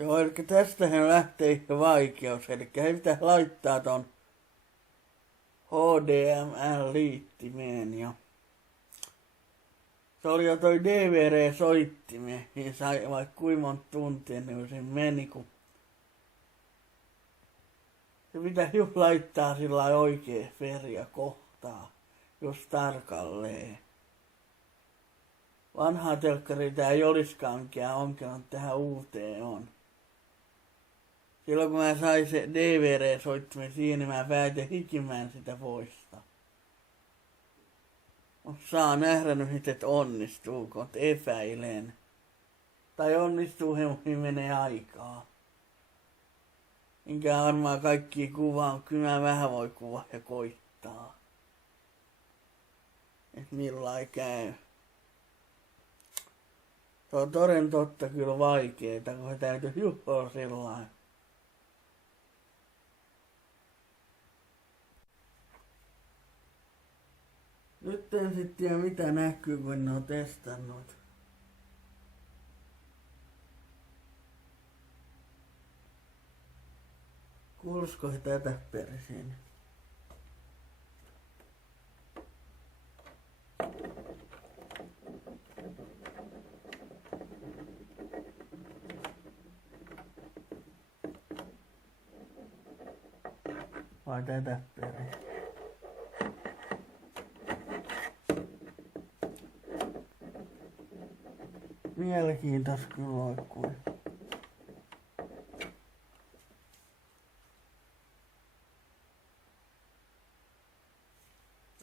Joo, eli tästähän lähtee vaikeus. Eli he pitäisi laittaa ton HDMI-liittimeen ja se oli jo toi DVD-soittimeen, niin sai vaikka kuinka monta tuntia, niin se meni, kun se pitäisi just laittaa sillä oikein feria kohtaa, just tarkalleen. Vanhaa telkkaria tää ei olisikaan mikään ongelma, tähän uuteen on. Silloin kun mä sain se DVD-soittimen siihen, niin mä päätin hikimään sitä poistaa. Saa nähdä nyt, että onnistuuko, että epäilen. Tai onnistuu he, mutta menee aikaa. Enkä varmaan kaikki kuvaa, kyllä mä vähän voi kuvaa ja koittaa. Et millain käy. Se on toden totta kyllä vaikeeta, kun se täytyy just olla sillain. Nyt en sit tiedä mitä näkyy, kun ne on testannut. Kuuluisiko he tätä persiin? Vai tätä persiin? Mielenkiintoista kyllä oikein.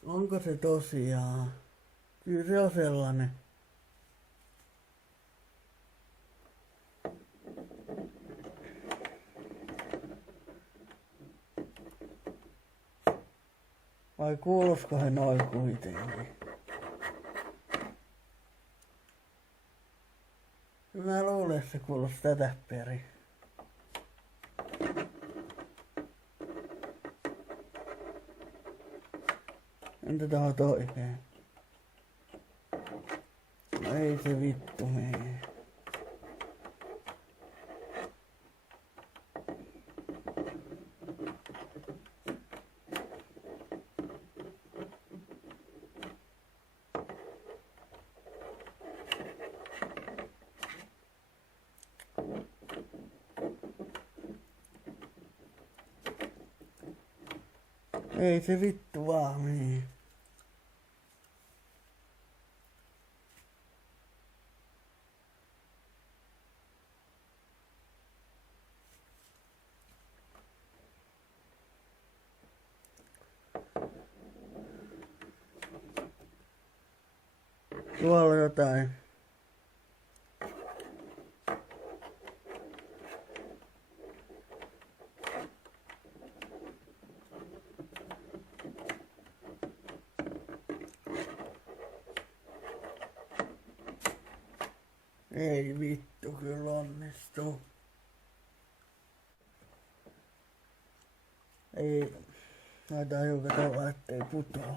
Onko se tosiaan? Kyllä se on sellainen. Vai kuuluisiko he noin kuitenkin? Mä luulen, että se kuulosti tätä perin. Entä tohon toiseen? No ei se vittu mene. Ei se vittu vaan mene. Tuolla jotain. Ei vittu, kyllä onnistuu. Ei, näitä ajukata ettei putoa.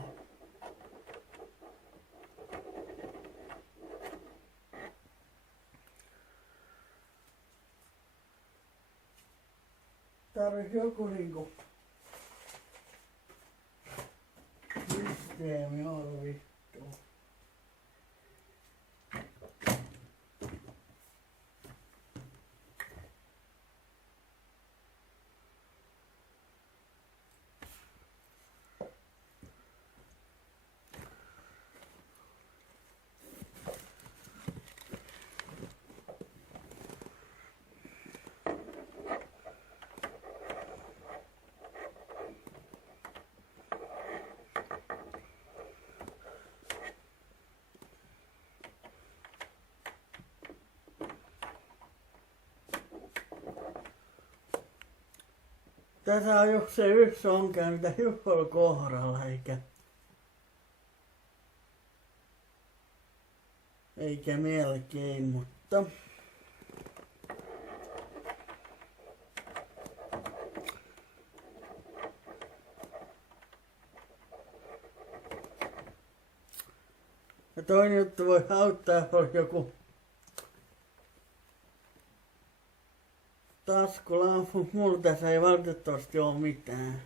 Tarvitsisi joku niinku systeemi olla vittu. Tässä on just se yksi ongelma, mitä hiukkalla kohdalla, eikä melkein, mutta ja toinen juttu voi auttaa, jos joku Taskulampu, mulla tässä ei valitettavasti oo mitään.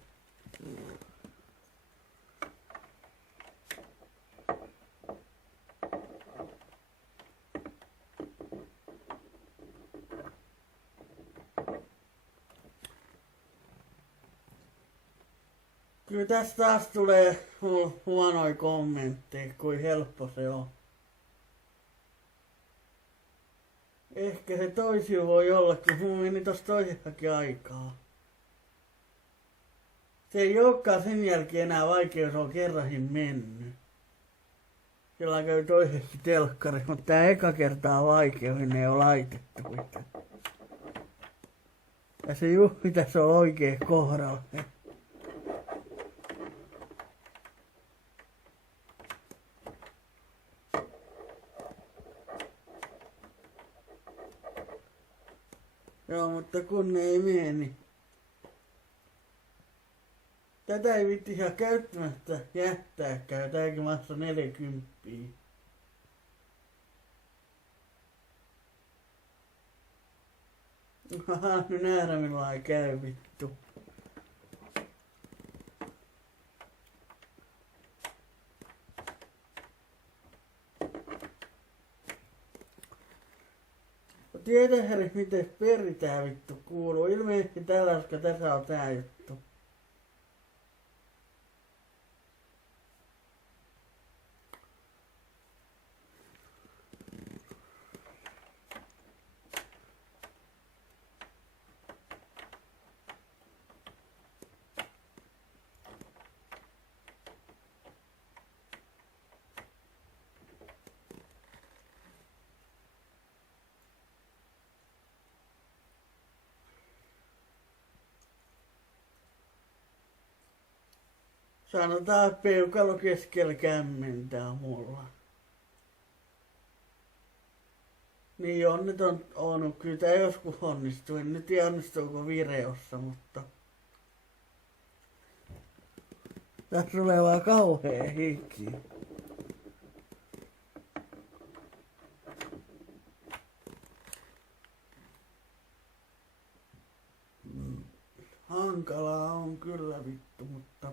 Kyllä tästä taas tulee huonoja kommentteja, kuin helppo se on. Ehkä se toisio voi olla, kun mun meni tossa toisessakin aikaa. Se ei olekaan sen jälkeen enää vaikea, jos on kerrankin mennyt. Sillä käy toisessakin telkkarissa, mutta tää eka kertaa vaikeuhin ei ole laitettu mitään. Ja se Juhmi tässä on oikein kohdalla. Joo, mutta kun ne ei mene, niin tätä ei vitti ihan käyttämättä jättääkään. Tääkin maksaa 40. Haha, nyt nähdä milloin ei käy vittu. Tietäähän miten peritää vittu kuuluu. Ilmeisesti tällä, koska tässä on tää juttu. Sanotaan, että peukalo keskellä kämmentää mulla. Niin on nyt on kyllä tää joskus onnistuu. En nyt tiedä onnistuuko videossa, mutta tässä tulee vaan kauhea hiki. Hankalaa on kyllä vittu, mutta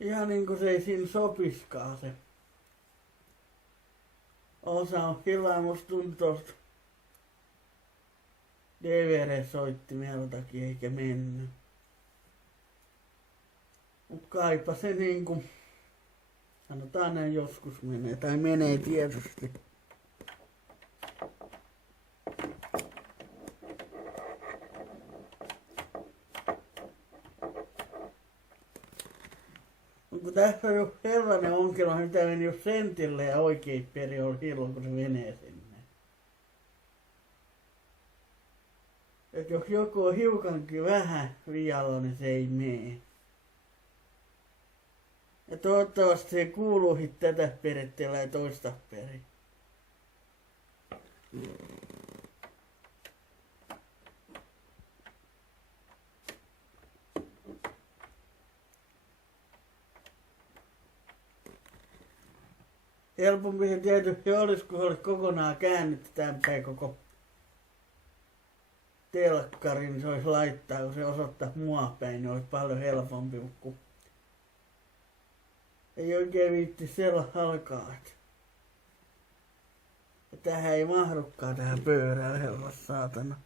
ihan niinku se ei siinä sopiskaan se osa on kyllä musta tuntuu tosta DVD-soittimeltakin eikä mennyt. Mut kaipa se niinku, sanotaan näin joskus menee, tai menee tietysti. Kun tässä on jo sellainen onkelo, mitä meni jo sentille ja oikein peri on silloin, kun se menee sinne. Et jos joku on hiukankin vähän vialla, niin se ei mene. Ja toivottavasti se kuuluukin tätä peritteellä ja toista peri. Helpompi se tietysti olisi, kun se olisi kokonaan käännetty tämän päin koko telkkari, niin se olisi laittaa, kun se osoittaa mua päin, niin olisi paljon helpompi, kun ei oikein viitti siellä alkaa. Ja tähän ei mahdukaan tähän pöydälle, helvas saatana.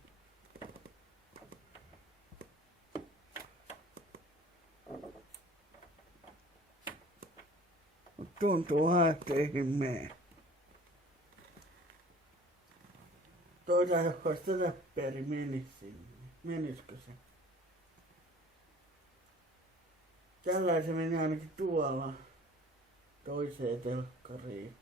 Tuntuu että ei mene. Toisaalta jos olisi tätä peri menis sinne. Menisikö se? Tällainen se meni ainakin tuolla toiseen telkkariin.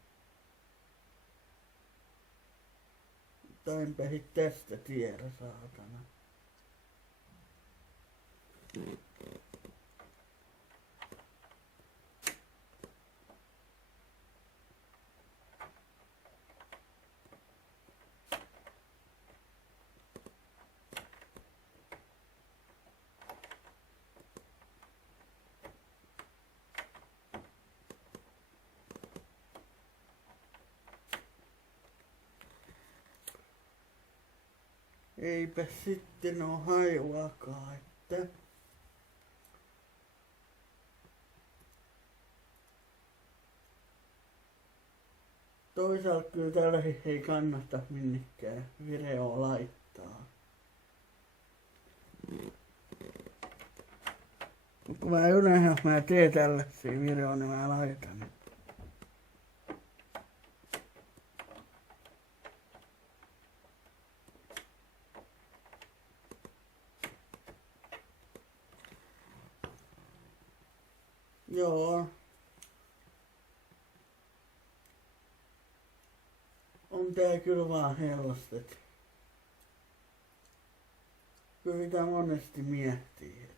Tai enpä sit tästä tiedä, saatana. Eipä sitten oo hajuakaan, että toisaalta kyllä tällaisia ei kannata minnekään videoon laittaa. Kun mä yleensä, jos mä teen tällaisia videoita, niin mä laitan. Joo. On tää kyllä vaan sellaista, että kyllä sitä monesti miettii,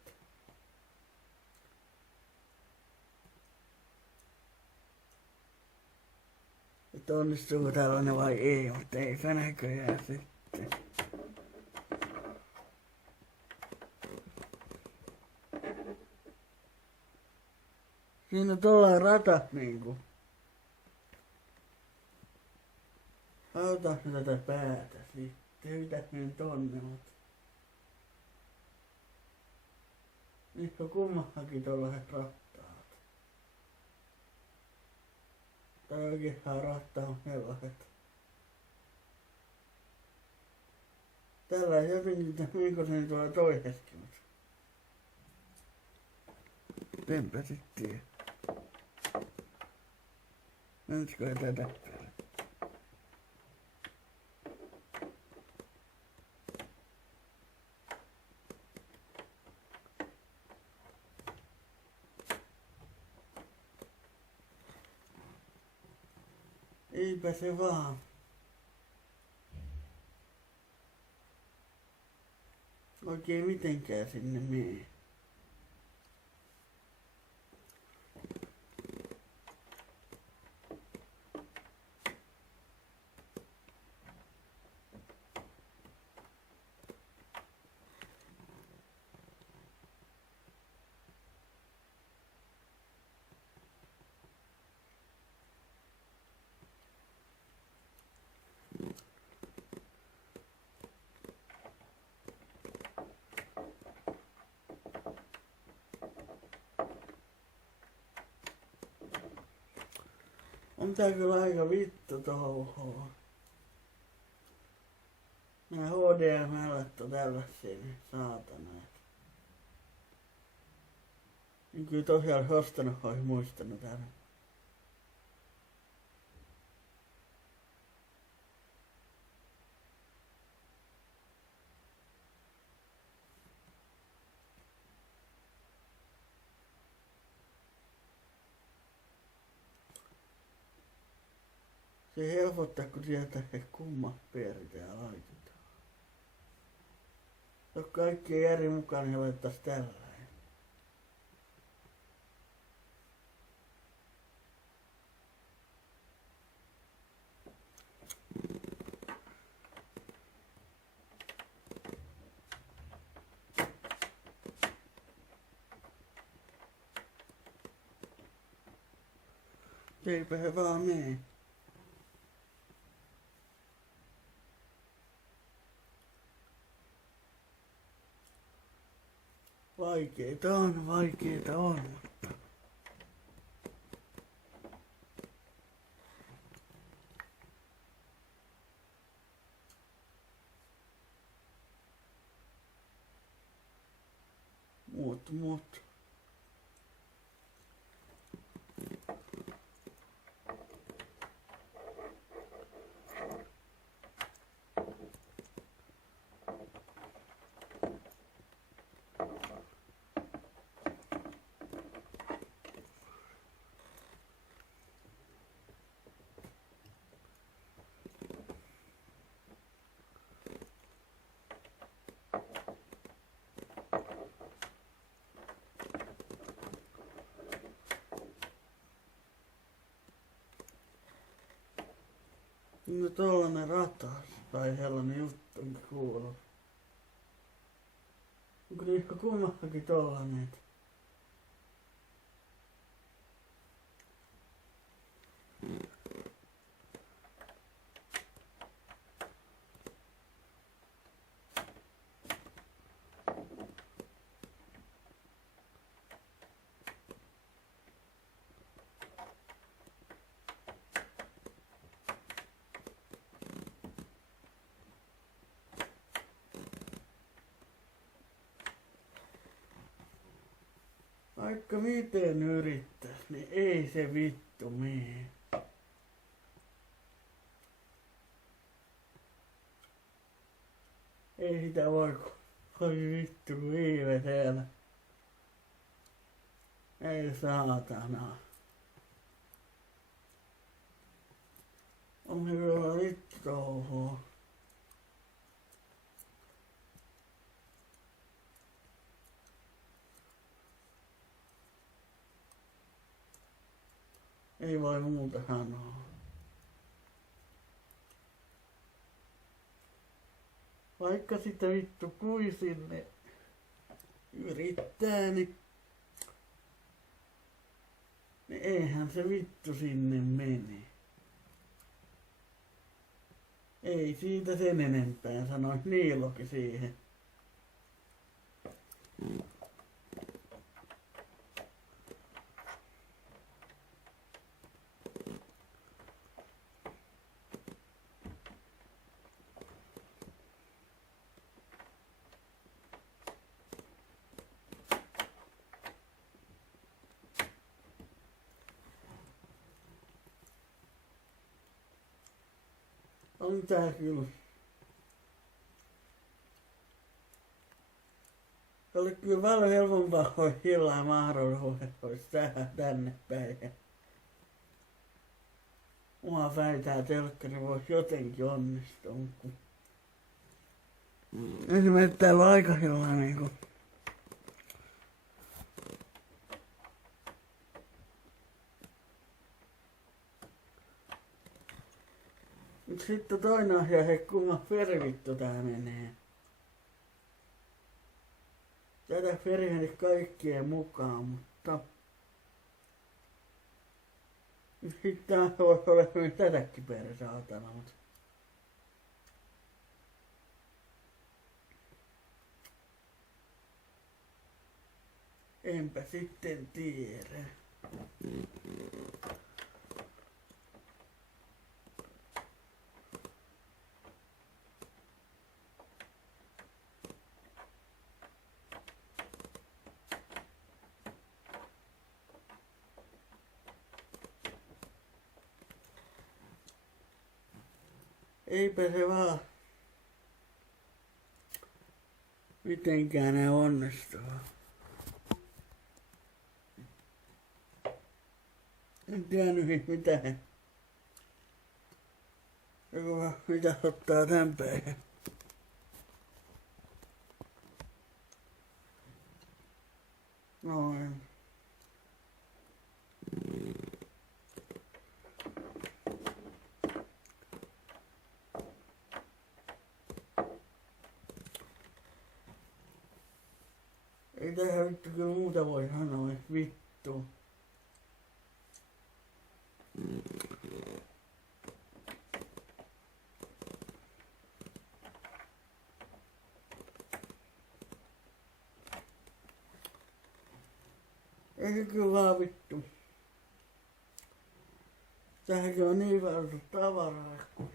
että onnistuuko tällainen vai ei, mutta ei se näköjään sitten. Siinä tuolla ratat niinku. Auta tätä päätä sitten, mitä niin tonne, mutta niissä on kummallakin tollaset rattaat. Tai oikeastaan rattaat on sellaiset. Tällä jotenkin, minkä se tuolla toisessakin, mutta enpä sit tiedä. Menisikö tätä? Eipä se vaan. Oikein mitenkään sinne mene. On tää kyllä aika vittu touhua. Nää HDML-t on tällaisia, niin saatana. Niin kyllä tosiaan ostanut, ois muistanut täällä. Se helpottaa, kun tietää, että kummat pyöritään ja laitetaan. Jos kaikki eri mukaan, niin laittais tällä. Eipä he vaan mene. Vaikeeta on, mutta mut. No tollanen ratas tai sellainen juttu, mikä kuuluu. Onko niissä kummassakin tollanen? Vaikka miten yrittäis, niin ei se vittu mene. Ei sitä voi vittu viive täällä. Ei saatana. On kyllä vittu touhua. Ei voi muuta sanoa. Vaikka sitä vittu kui sinne yrittää, niin eihän se vittu sinne mene. Ei siitä sen enempää, sanois Niilokin siihen. On tää kyllä. Se oli kyllä paljon helpompaa, olisi jollain mahdollisuus tänne päin. Mua väitää telkkari voisi jotenkin onnistua. Esimerkiksi täällä aikaisella niinku. Mut sitten toinen asia se kumma fervittu tää menee. Tätä ferihäni kaikkien mukaan, mutta sitten voisi olla myös tätäkin persaatana, mutta enpä sitten tiedä. Eipä se vaan mitenkään ne onnistuu. En tiennyt mitään. Mitä ottaa tän päivän. Noin. Ei tähän vittu kyllä muuta voi sanoa, että vittu. Ei se kyllä vaan vittu. Tähänkin on niin paljon tavaraa, kun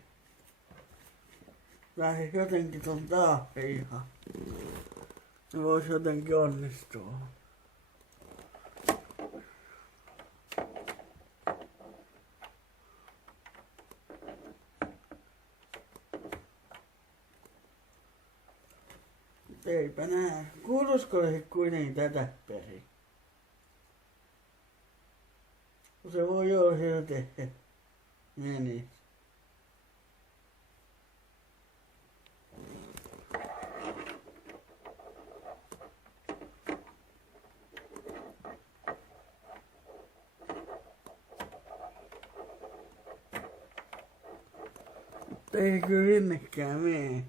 lähes jotenkin ton taas ihan. Se vois jotenkin onnistua. Eipä nää. Kuuluisiko se kuitenkin tätä perin? Se voi olla siellä tehdä. Meni. Ei kyllä minnekään mene.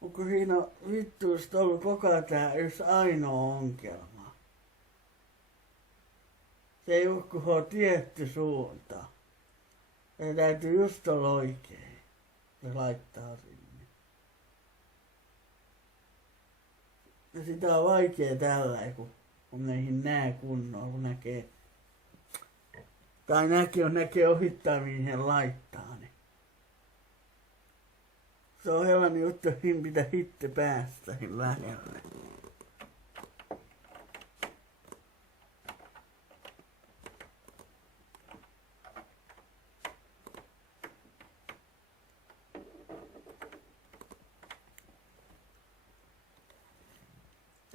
Onko siinä vittuista ollut koko ajan tää yksi ainoa ongelma? Se ei ole tietty suunta. Se täytyy just olla oikein. Se laittaa sinne. Ja sitä on vaikea tällä, kun eihin näe kunnolla, kun näkee. Tai näkee ohittaa mihin laittaa. Niin. Se on sellainen juttu, että siinä pitää itse päästä lähelle.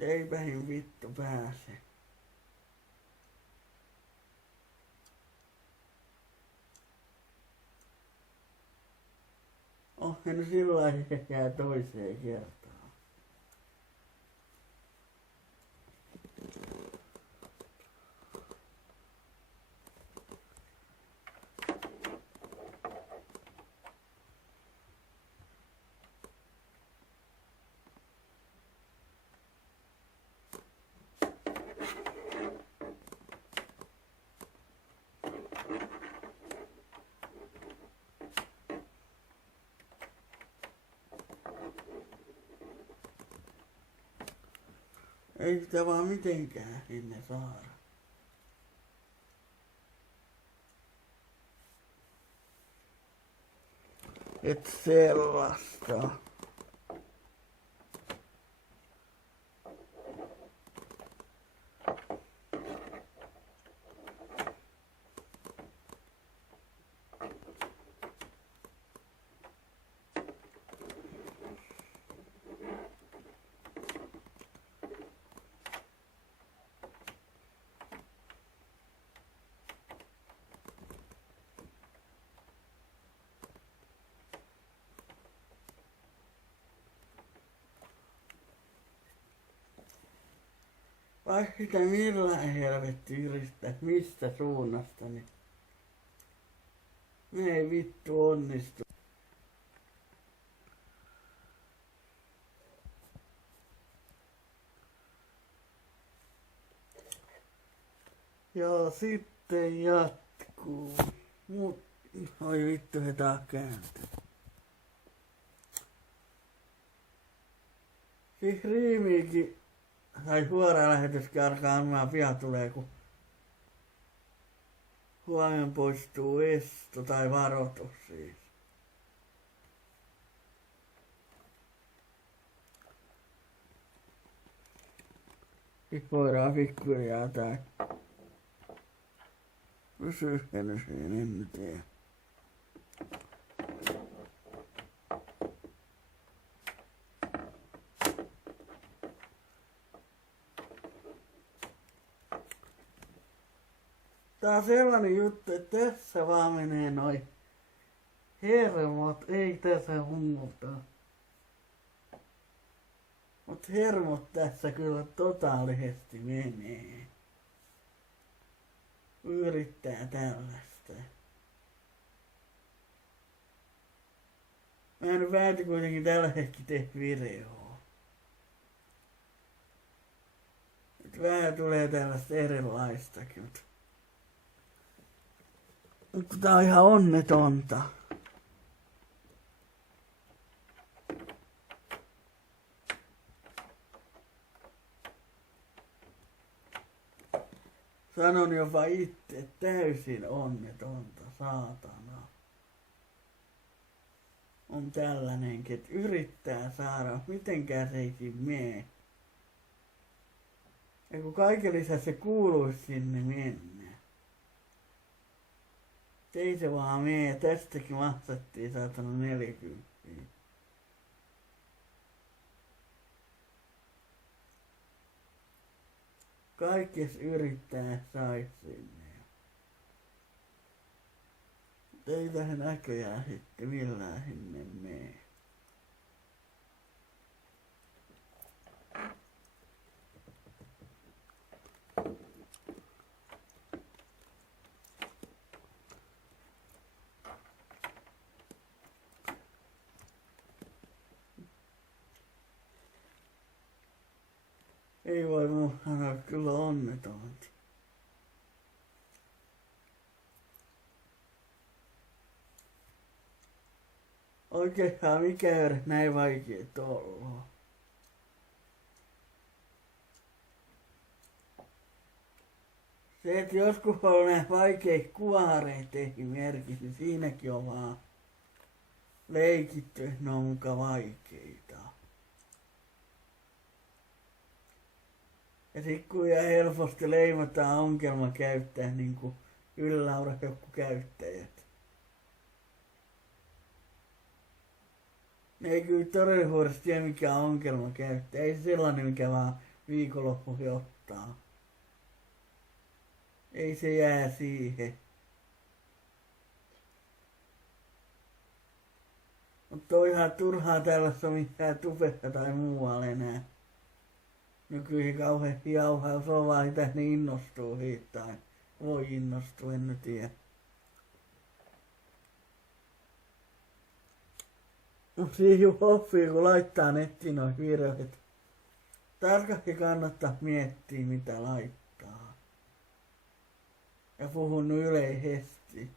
Eipähin vittu pääse. No sillä se jää toiseen kertaan. Ei sitä vaan mitenkään sinne saada. Et sellaista. Vaikka sitä millään helvetti yrittää mistä suunnasta, niin ne ei vittu onnistu. Joo, sitten jatkuu. Oi vittu, he taas kääntyy. Siis Riimiikin sai suora lähetyskin alkaa antaa pian tulee, kun huomen poistuu esto tai varoitus siis. Sitten voidaan pikkuhiljaa tai pysyykö ne siinä, en tiedä. Tää on sellainen juttu, että tässä vaan menee noi hermot, ei tässä hummuta. Mut hermot tässä kyllä totaalisesti menee. Yrittää tällaista. Mä en pääty kuitenkin tällä hetkellä tee videoa. Nyt vähän tulee tällaista erilaistakin, mutta tää on ihan onnetonta. Sanon jopa itse, täysin onnetonta, saatana. On tällainenkin, että yrittää saada, mitenkään se ei mene. Ja kun kaiken lisäksi se kuuluisi sinne mennä. Ei se vaan mene, tästäkin maksettiin saatana 40. Kaikkes yrittää sais sinne. Ei tähän näköjään sitten millään sinne mene. Ei voi mun sanoa kyllä onnetonta. Oikeastaan mikä edes näin vaikeet olla. Se, että joskus on näin vaikeita kuoreita esimerkiksi, niin siinäkin on vaan leikitty, että ne on muka vaikeita. Ja sit kun jää helposti leimataan ongelmakäyttäjä niin kuin Yllä-Laura joku käyttäjät. Ne ei kyllä todellisuudessa tiedä mikä on ongelmakäyttäjä. Ei se sellainen mikä vaan viikonloppuisin ottaa. Ei se jää siihen. Mutta on ihan turhaa tällaista mitään tupetta tai muualla enää. Nykyisin kauheasti jauhaa, jos on vaan sitä, niin innostuu siitä tai voi innostua, en nyt tiedä. Mut siihen oppii, kun laittaa nettiin noin virheet. Tarkasti kannattaa miettiä, mitä laittaa. Ja puhun yleisesti.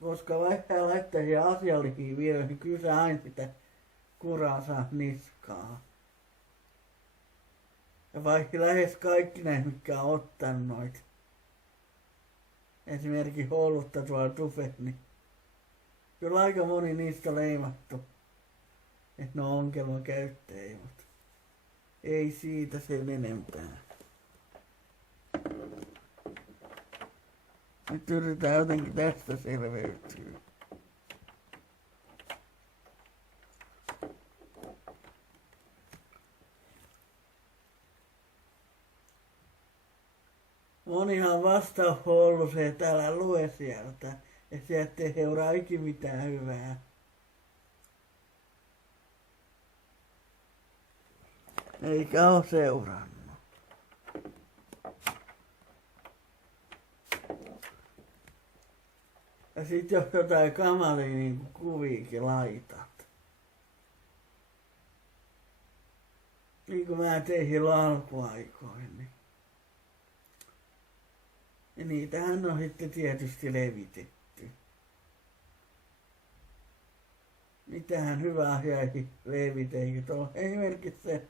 Koska vaikka laittaisi asiallisia virheitä, niin kyllä sä aina sitä kuraa saa niskaa. Ja vaikka lähes kaikki näitä, mitkä on ottanut noita, esimerkiksi olutta tuolla tufet, niin kyllä aika moni niistä leimattu, että ne on ongelman käyttäjiä, mutta ei siitä sen enempää. Nyt yritetään jotenkin tästä selviytyä. Monihan vastaus on ollut se, että älä lue sieltä. Ja sieltä ei seuraa ikin mitään hyvää. Eikä oo seurannut. Ja sit jos jotain kamalia niin kuviikin laitat. Niin kuin mä tein silloin alkuaikoin. Niin. Ja niitähän on sitten tietysti levitetty. Mitähän hyvää asiaakin leviteikin tuolla. Esimerkiksi se.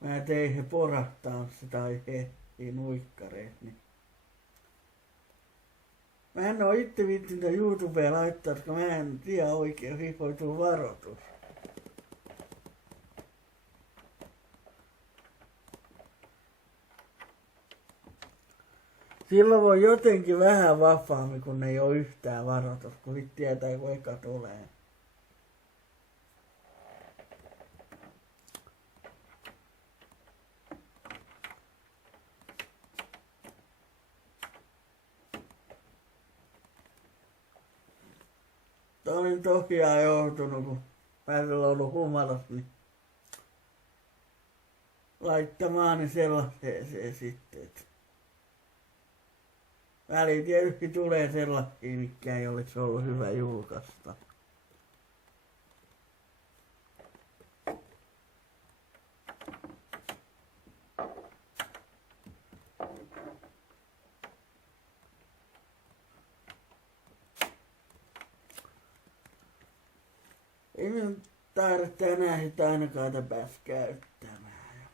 Mä tein he porattanssi tai he nuikkareet. Niin. Mä en oo itse viittintä YouTubeen laittaa, koska mä en tiedä oikein, jos voi tulla varoitus. Silloin voi jotenkin vähän vapaammin, kun ei oo yhtään varoitus, kun sit tietää, kun eka tulee. Olin tosiaan joutunut, kun mä en ollut humalassa, niin laittamaan ne sellaiseen sitten. Että väliin tietysti tulee sellaisia, mikä ei olisi ollut hyvä julkaista. Ei nyt tarvitse tänään sitä ainakaan päästä käyttämään.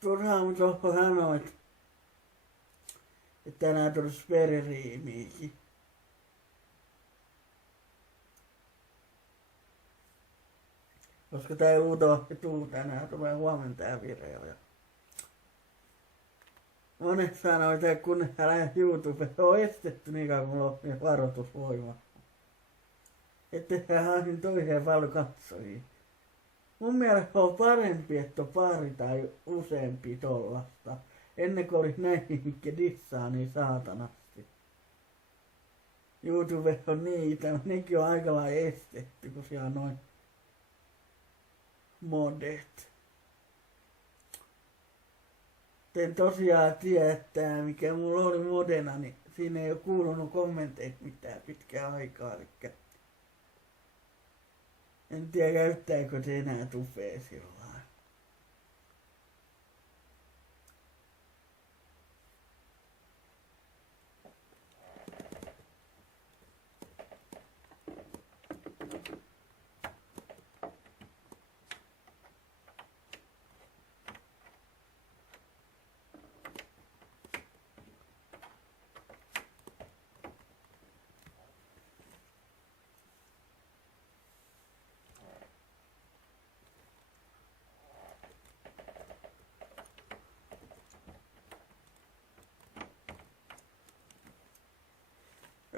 Turhaan mun tohko sanoo, että tänään tulisi veririimiikin. Koska tää ei luultavasti tuu tänään, tulee huomenna tää video. Monet sanoo, että kun älä YouTube on estetty niin kauan kun mulla on varoitusvoima. Että hän haisin toiseen paljon katsojia. Mun mielestä on parempi, että on pari tai useampi tollasta. Ennen kuin olisi näin, mitkä dissaa niin saatanasti. YouTube on niitä, nekin on aika lailla estetty, kun siellä on noin modet. En tosiaan tietää, mikä mulla oli modena, niin siinä ei ole kuulunut kommenteista mitään pitkään aikaa. Elikkä en tiedä, käyttääkö se enää tufee silloin.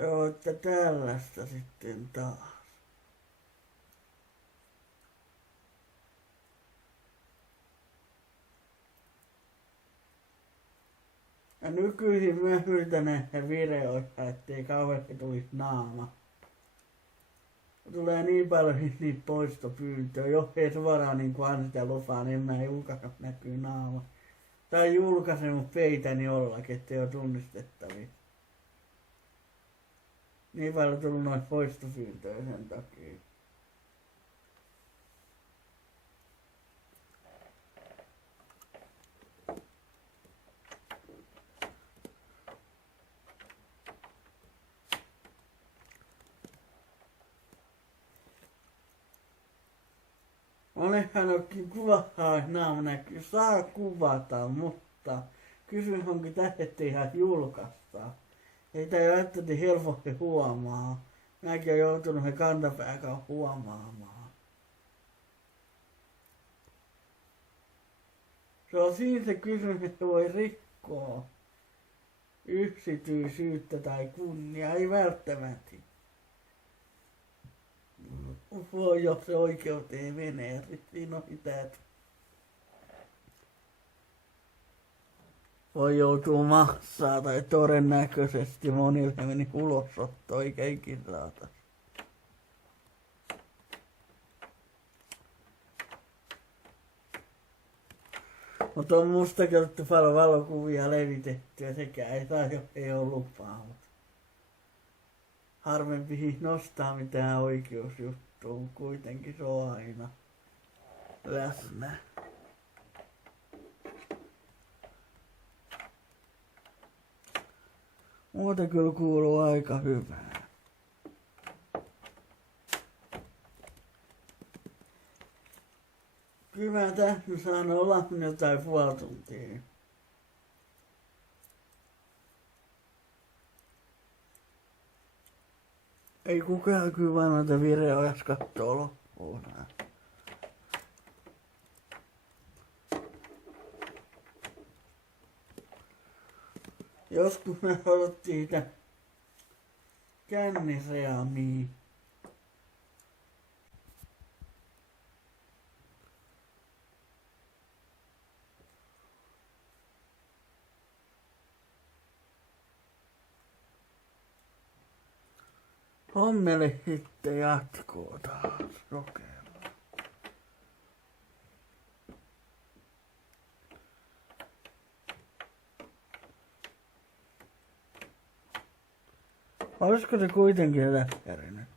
Joo, että tällaista sitten taas. Ja nykyisin mä yritän nähdä videoita, ettei kauheasti tulisi naama. Tulee niin paljon niitä poistopyyntöjä, jos ei suoraan niin kuin anna sitä lupaa, niin en mä julkaise näkyy naama. Tai julkaisen mun peitäni jollakin, ettei ole tunnistettavia. Niin paljon tullut noita poistopyyntöjä sen takia. Olenhan oikein kuvaa, naama näkyy. Saa kuvata, mutta kysymys onkin tästä, ettei ihan julkaista. Ei tää välttämättä helposti huomaa. Mäkin olen joutunut he kantapääkaan huomaamaan. Se on siinä se kysymys, että voi rikkoa yksityisyyttä tai kunnia, ei välttämättä. Voi jos se oikeuteen menee, siinä on sitä, voi joutua massaa tai todennäköisesti monille meni ulosotto eikä ikinä saata. Mutta on mustakin otettu paljon valokuvia levitetty ja sekään ei saa, jos ei ole lupaa. Harvempi nostaa mitään oikeusjuttua, mutta kuitenkin se on aina läsnä. Muuten kyllä kuuluu aika hyvää. Kyllä mä tässä saan olla jotain puoli tuntia. Ei kukaan kyllä vaan noita videoja kattoo loppuun. Joskus me odottiin sitä känniseamia. Hommeli sitten jatkuu taas kokeillaan. Olisiko se kuitenkin lähkärinyt?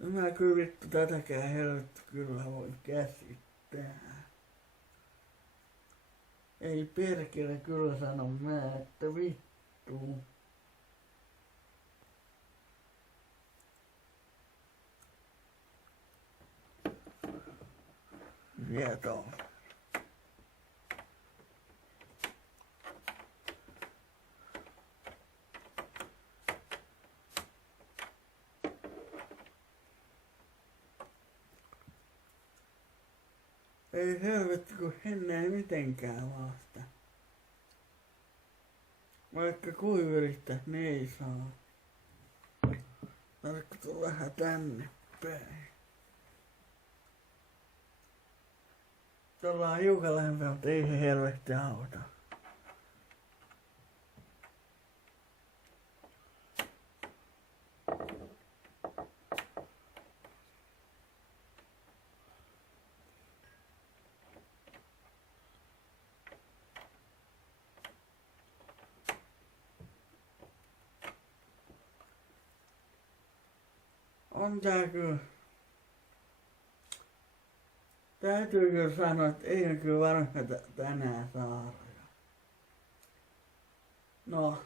Mä kyllä vittu tätäkään helvettä kyllä voi käsittää. Ei perkele kyllä sano mä, että vittu. Vieto. Ei helvetti, kun ennen ei mitenkään vasta. Vaikka kuin yrittäis, niin ei saa. Tarvitko tulla vähän tänne päin. Tuolla on hiukan lähempää, mutta ei se helvetti auta. On tää kyllä. Täytyy kyllä sanoa, että ei me kyllä varmaan tänään saada. No.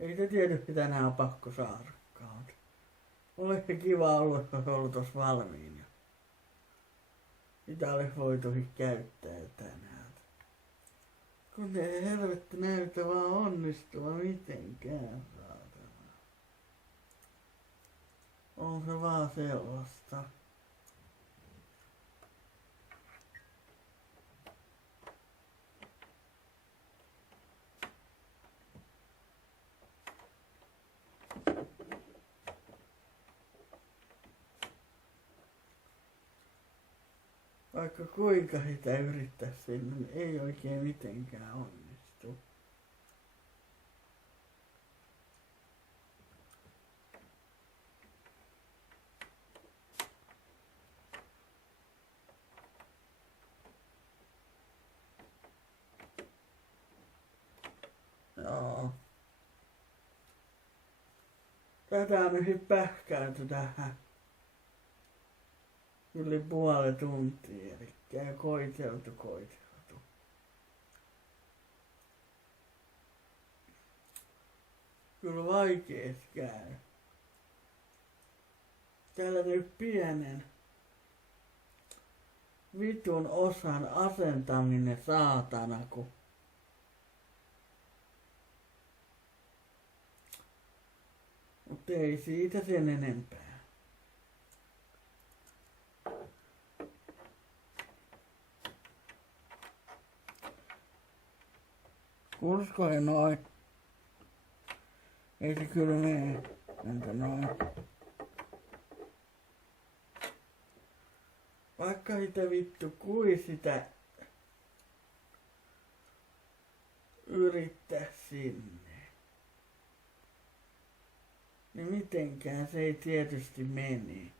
Ei se tietysti tänään on pakko saadakaan. Olisi kiva ollut, että olisi ollut tossa valmiina. Mitä olisi voitu käyttää tänään. Kun ei helvetti näytä vaan onnistuva mitenkään. On se vaan sellaista. Vaikka kuinka sitä yrittäisi sinne, niin ei oikein mitenkään onnistu. Joo. Tätä on nyt pähkäilty tähän yli puoli tuntia, eli koiteltu. Kyllä vaikees käy. Täällä nyt pienen vitun osan asentaminen saatana, kun mutta ei siitä sen enempää. Uskoin noin. Ei se kyllä mene. Entä noin. Vaikka sitä vittu kui sitä yrittää sinne. Niin mitenkään se ei tietysti mene.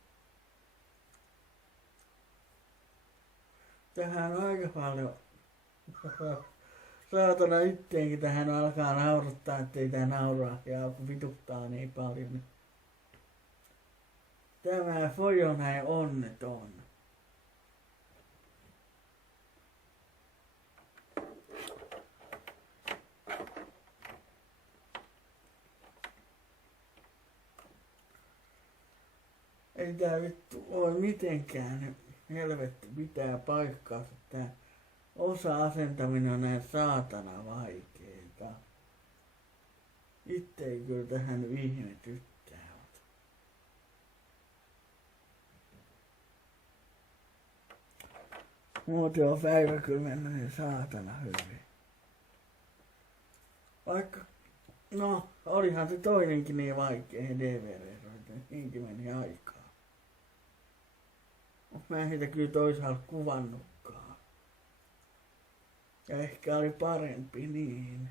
Tähän on aika paljon. Saatana itteenkin tähän alkaa nauruttaa, ettei tää nauraa ja kun vituttaa niin paljon. Tämä fojo näin onneton. Ei tää vittu voi mitenkään helvetti pitää paikkaansa. Tää osa-asentaminen on näin saatana vaikeeta. Itse ei kyllä tähän ihmetyttää. Muuten on päivä kyllä mennyt niin saatana hyvin. Vaikka, no, olihan se toinenkin niin vaikea DVD-roita, niinkin meni aikaa. Mä en sitä kyllä toisaalta kuvannutkaan. Ja ehkä oli parempi niin.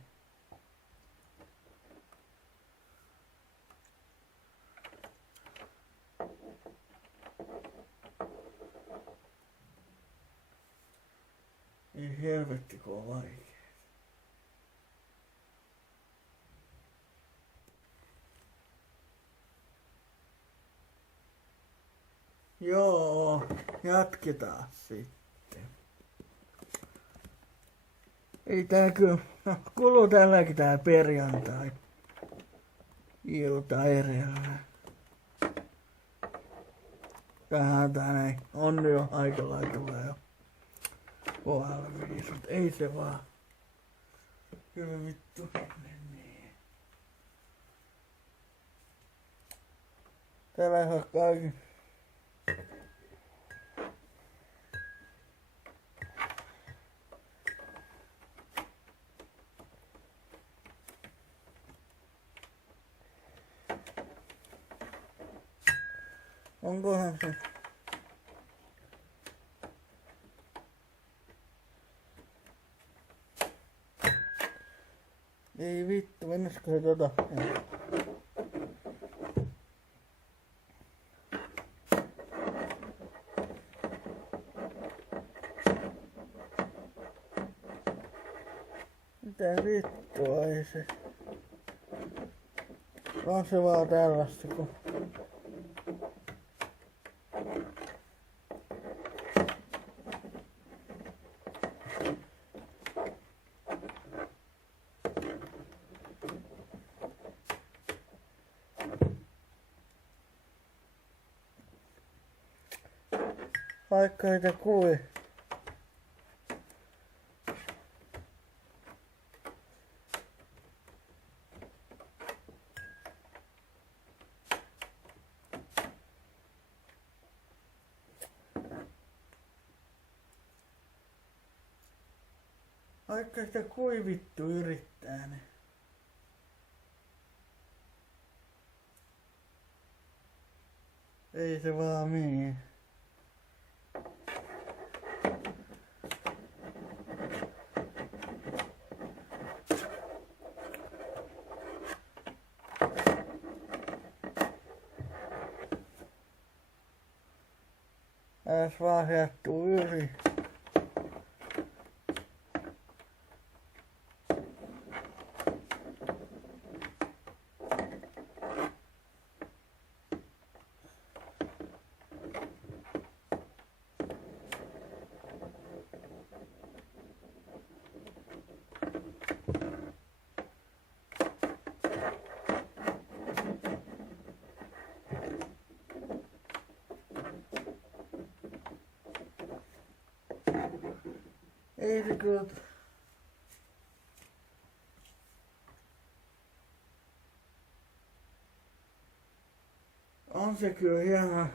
Ei helvetti kun on vaikea. Joo, jatketaan sitten. Ei tää kyllä, no, kulu tälläkin tää perjantai ilta edellä. Tähän tää näin, on jo aika lailla jo valmiisut, ei se vaan. Kyllä vittu menee. Täällä on kaikki. Onkohan se? Ei vittu, mennäskö se tota? Mitä vittua ei se? On se vaan tällaista kun... Vaikka niitä kui. Vaikka sitä kui vittu yrittää, niin ei se vaan mene. Taas vaan jättuu yli. Ei se kyllä. On se kyllä hieno.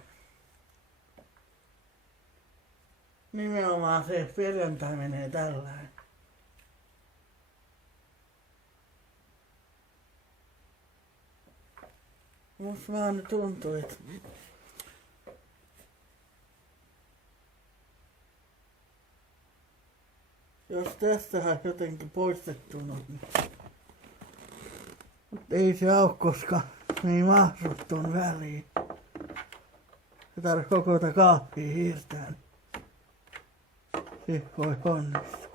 Nimenomaan se perjantai menee tällainen. Musta vaan tuntuu, että jos tästä saisi jotenkin poistettuna, niin ei se au, koska niin mahdu ton väliin. Se tarvitsisi koko tätä kaappia hiirtää. Se voi onnistua.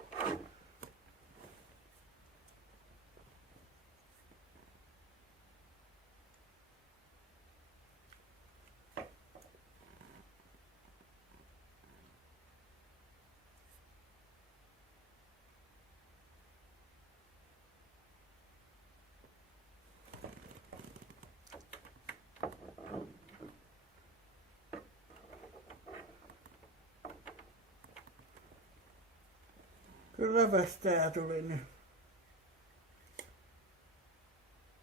Kylläpäs tää tuli nyt.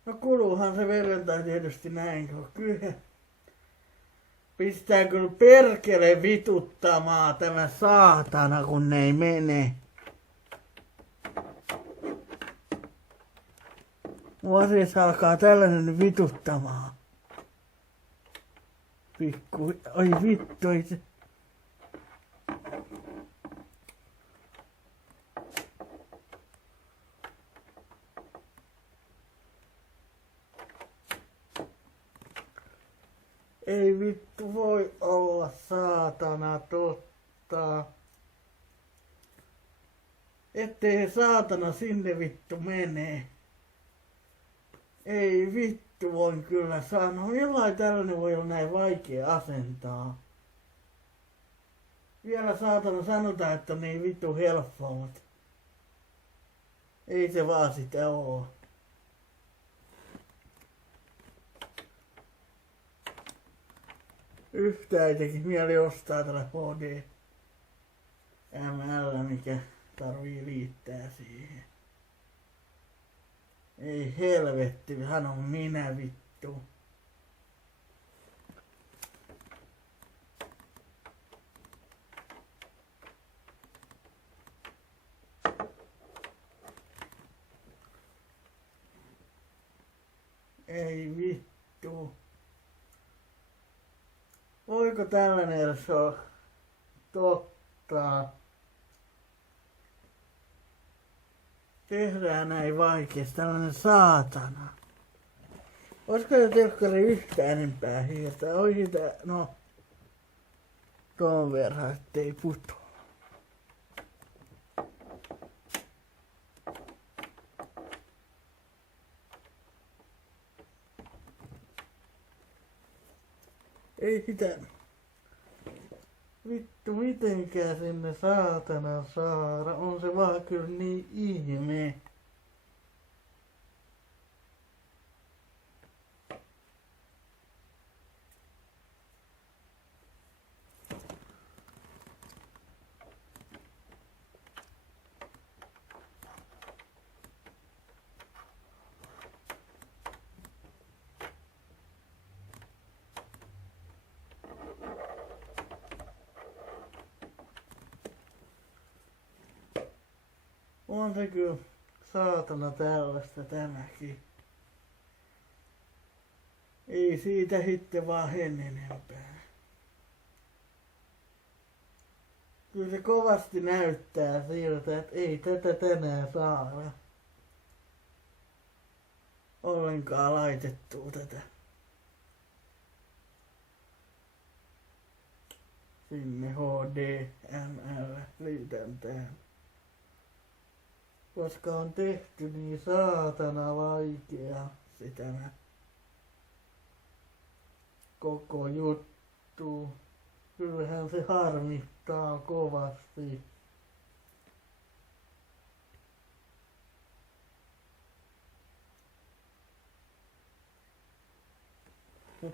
No kuluuhan se perjantai tietysti näin, kun kyllä pistää kyllä perkele vituttamaan tämä saatana, kun ne ei mene. Mua siis alkaa tällainen vituttamaan. Pikku, oi vittu, ei se. Ei vittu voi olla saatana totta. Ettei saatana sinne vittu menee. Ei vittu voin kyllä sanoa. Jollain tällainen voi olla näin vaikea asentaa. Vielä saatana sanotaan, että on niin vittu helppoa. Ei se vaan sitä oo. Yhtään ei teki mieli ostaa tällä HD ML, mikä tarvii liittää siihen. Ei helvetti, hän on minä vittu. Ei vittu. Voiko tällainen edes olla totta? Tehdään näin vaikeasti, tällainen saatana. Olisiko se telkkari yhtään enempää hiirtä? Oi sitä, no, ton verran, ettei putoa. Ei sitä vittu mitenkään sinne saatana saada. On se vaan kyllä niin ihme. On se kyllä saatana tällaista tämäkin. Ei siitä sitten vaan enempää. Kyllä se kovasti näyttää siltä, että ei tätä tänään saada ollenkaan laitettua tätä. sinne HDML-liitäntään. Koska on tehty niin saatana vaikea sitä koko juttu. Kyllähän se harmittaa kovasti.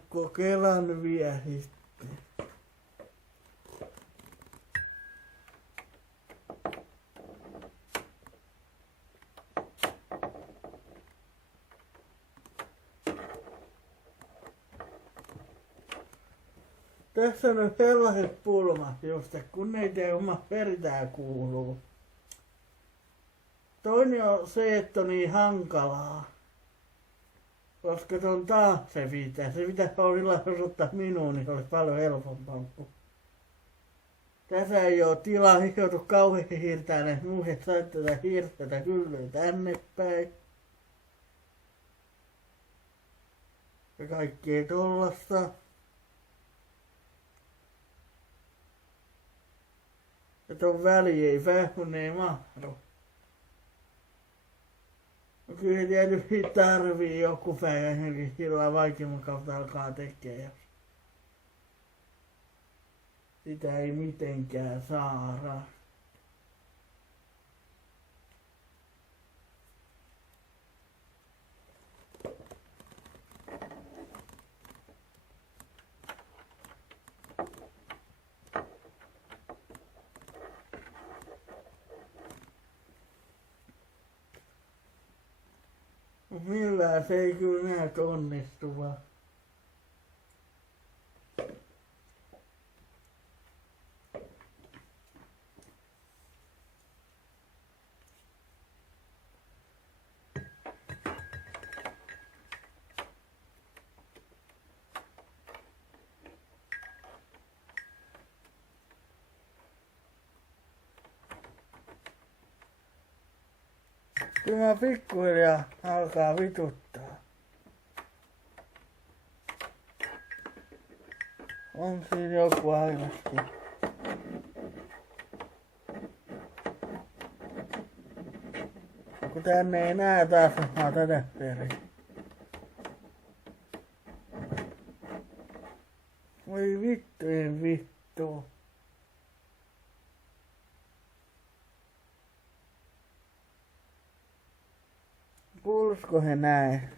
Kokeillaan vielä sitten. Tässä on sellaiset pulmat, josta kun ei tiedä oma peritään kuuluu. Toinen on se, että on niin hankalaa. Koska on taas se pitäisi olla osoittaa minuun, niin se olisi paljon helpompaa. Tässä ei ole tilaa, ei joutu kauhean hiirtään, että muuhin saisi tätä hiirtetä hyllyä tänne päin. Ja kaikkea tollasta. Ja ton väli ei vähun ei mahdu. No kyllä tietysti tarvii joku päivä johonkin sillä vaikeamman kautta alkaa tekee. Sitä ei mitenkään saada. Millään se ei kyllä näytä onnistuva. Kyllä pikkuhiljaa alkaa vituttaa. On siinä joku ainakin. Kun tänne ei näe taas tätä perin. Voi vittujen vittu. Kuulusko he näin?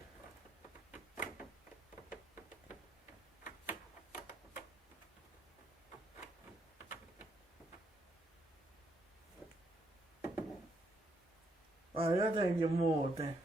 Vai jotenkin muuten?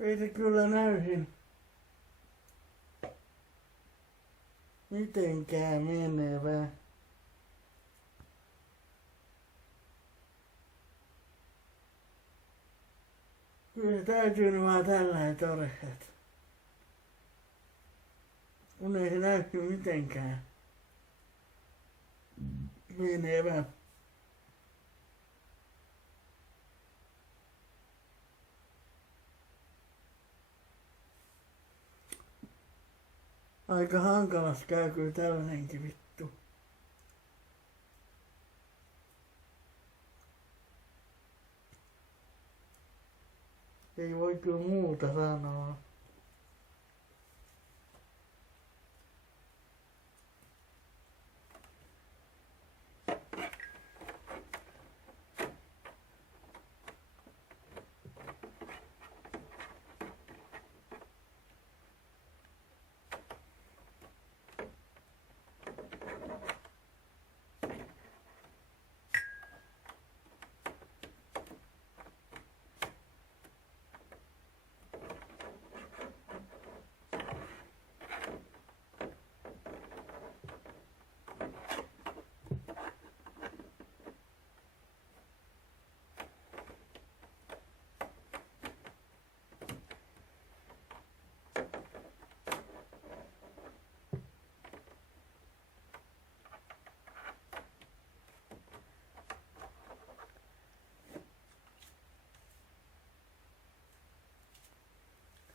Ei se kyllä näyhin mitenkään menevä. Kyllä se täytyy nyt vaan tällä todeta. Kun ei se näytti mitenkään menevä. Aika hankalas käy kyllä tällainenkin vittu. Ei voi kyllä muuta sanoa.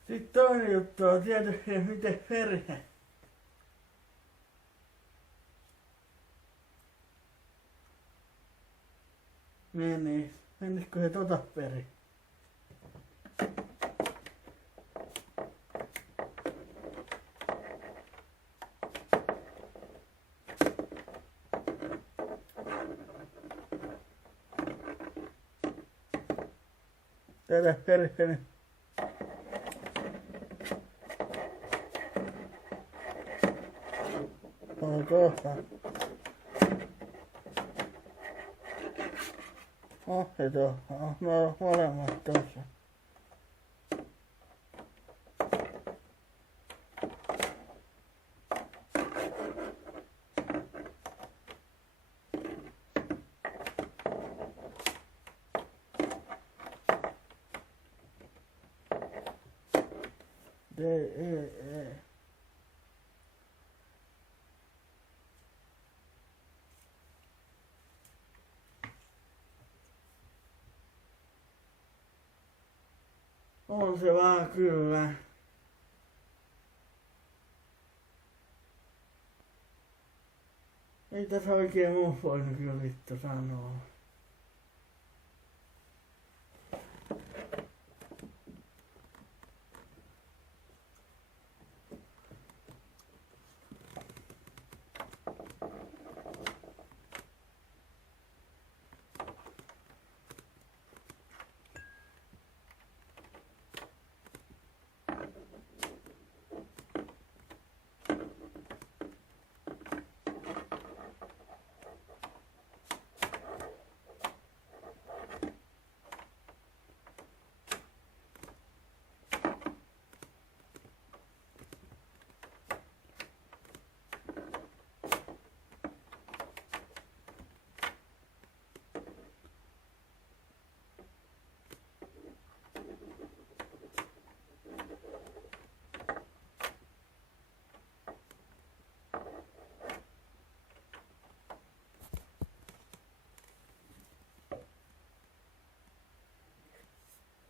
Sitten toinen juttu on tietysti, miten perhe meni. Menisikö he perin? Tätä perheeni. On kohta. Se tuossa. No molemmat tuossa. Ei. On se vaan kyllä. Ei tässä oikein muu voinut kyllä vittu sanoa.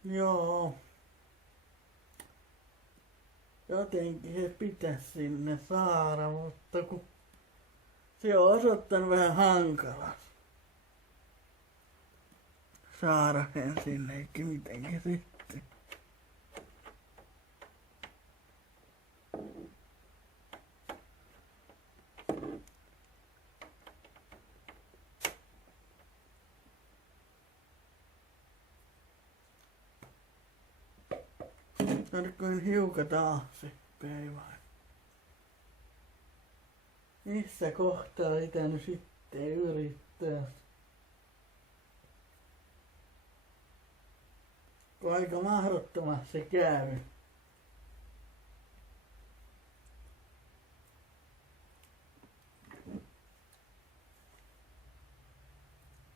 Joo. Jotenkin se pitäisi sinne saada, mutta kun se on osoittanut vähän hankalasti saada sen sinne, eikä mitenkin sitten. Tarkoin hiukan taaksepäin vai? Missä kohtaa sitä nyt sitten yrittää? Kun aika mahdottomasti se käy.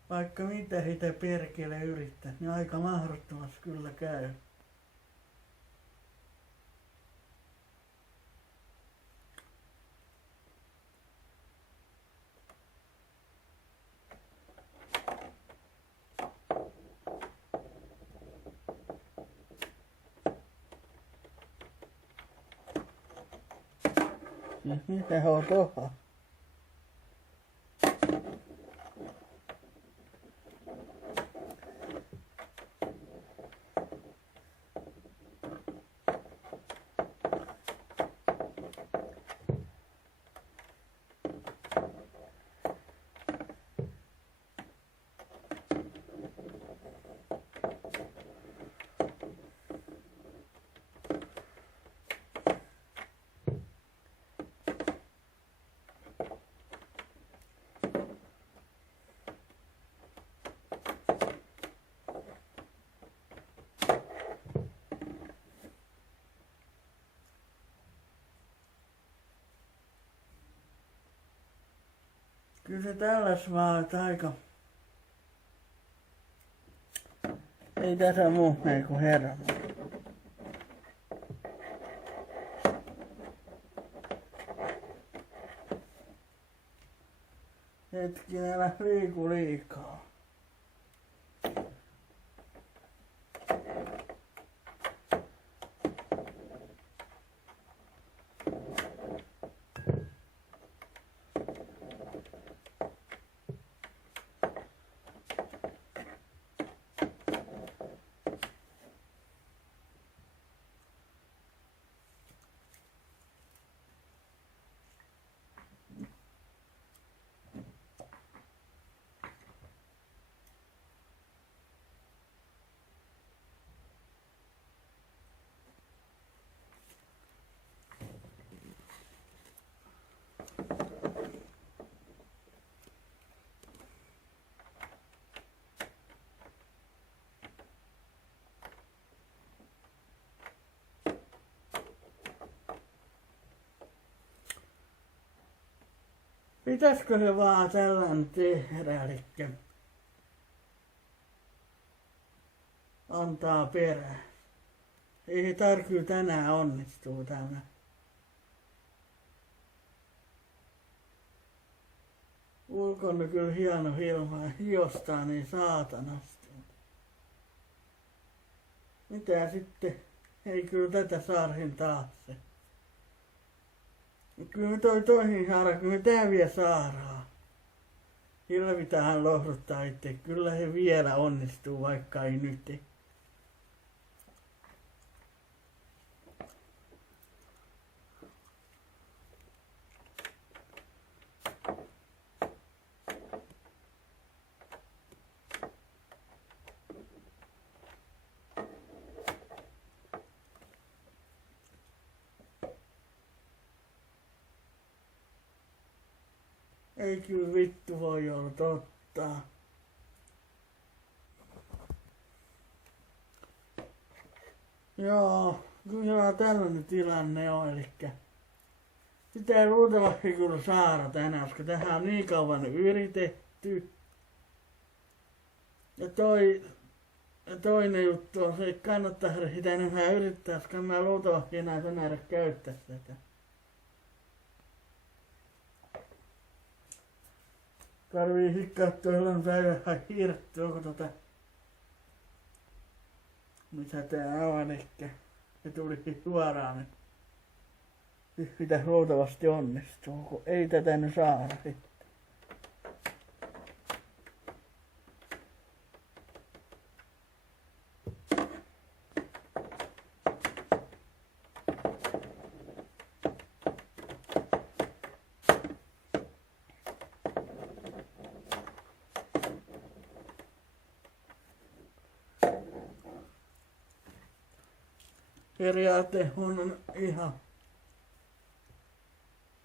Vaikka mitä sitä perkele yrittää, niin aika mahdottomasti kyllä käy. Mitä on tuohon? Kyllä se tälläs vaan aika. Ei tässä muu ei kuin herra. Hetkinen, älä liiku liikaa. pitäisikö se vaan tällainen tehdä, eli antaa perää. Ei tarkyy tänään onnistuu tämä. Ulkona kyllä hieno ilma, hiostaa niin saatanasti. Mitä sitten? Ei kyllä tätä saarhin taas se. Kyllä me toihin saadaan, kyllä me tää vielä saadaan. Hirvitähän lohduttaa itse. Kyllä he vielä onnistuu, vaikka ei nyt. Ei kyllä vittu voi olla totta. Joo, kyllä tällainen tilanne on, elikkä sitä ei luultavasti kyllä saada tänään, koska tähän on niin kauan yritetty. Ja toinen juttu on se, että kannattaa sitä enemmän yrittää, koska mä luultavasti enää tänään käyttää sitä. Tarvii sit kattoo silloin päivän hirttyä, onko mitä tää on, elikkä se tulikin suoraan, niin pitäis luultavasti onnistua, kun ei tätä nyt saada sitten. Periaate on ihan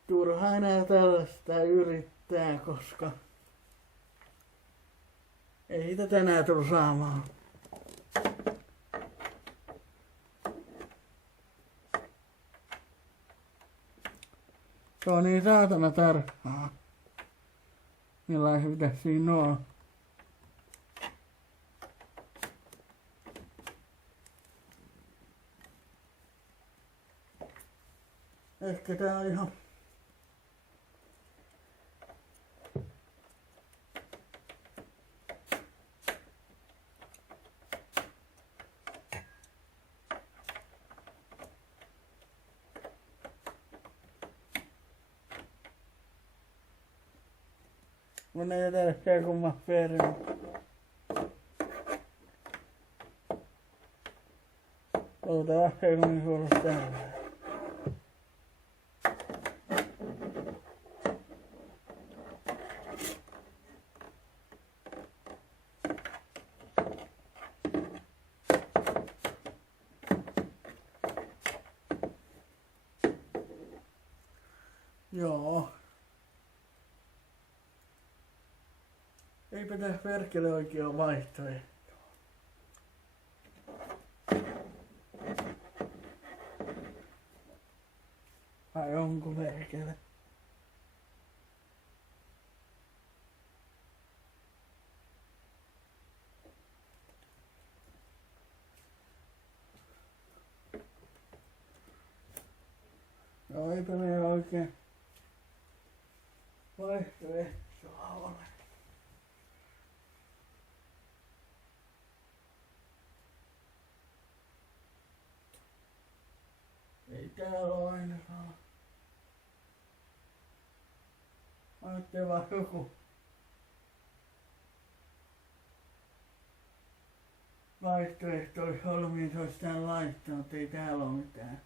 turha enää tällaista yrittää, koska ei tätä enää tule saamaan. Se on niin saatana tarkkaa, millainen pitäisi siinä olla. Ehkä tää on ihan mun ei tärkeä kumma perin. Luultavasti ei kun suoru täällä. Joo. Eipä tässä perkele oikein ole vaihtoehtoa. Vai onko perkele? No eipä meillä oikein vaihtoehtoa ole. Ei täällä ole ainakaan. Ajattelin vaan joku vaihtoehto olisi ollut, mihin se olisi täällä laittanut, ei täällä ole mitään.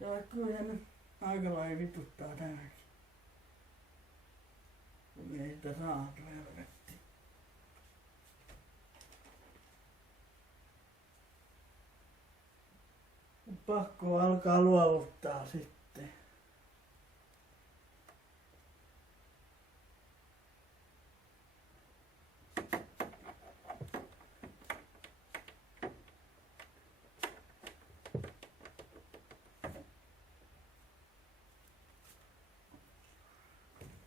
Ja kyllä nyt aika lailla vituttaa tämäkin. Kun ei sitä saa helvetti. Pakko alkaa luovuttaa sitten.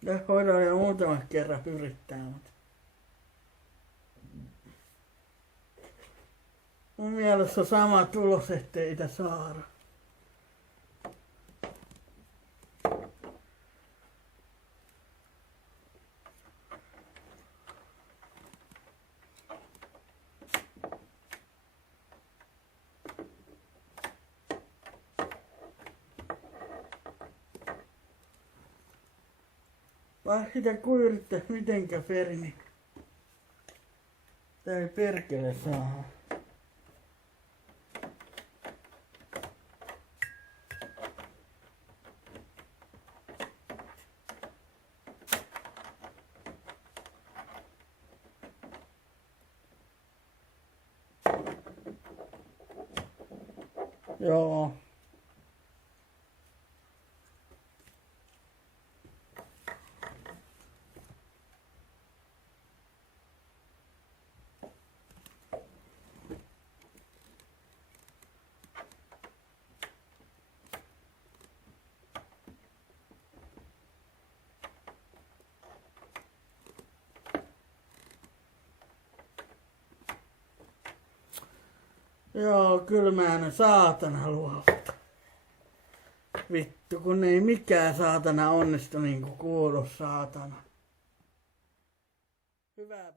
Ja voidaan jo muutaman kerran yrittää, mutta mun mielestä on sama tulos, ettei itä saada. Vaan sitä kun yrittää mitenkä perin, niin tää ei perkele saa. Joo. Joo, kylmään saatana luovuta. Vittu, kun ei mikään saatana onnistu niinku kuulu saatana. Hyvää päivää.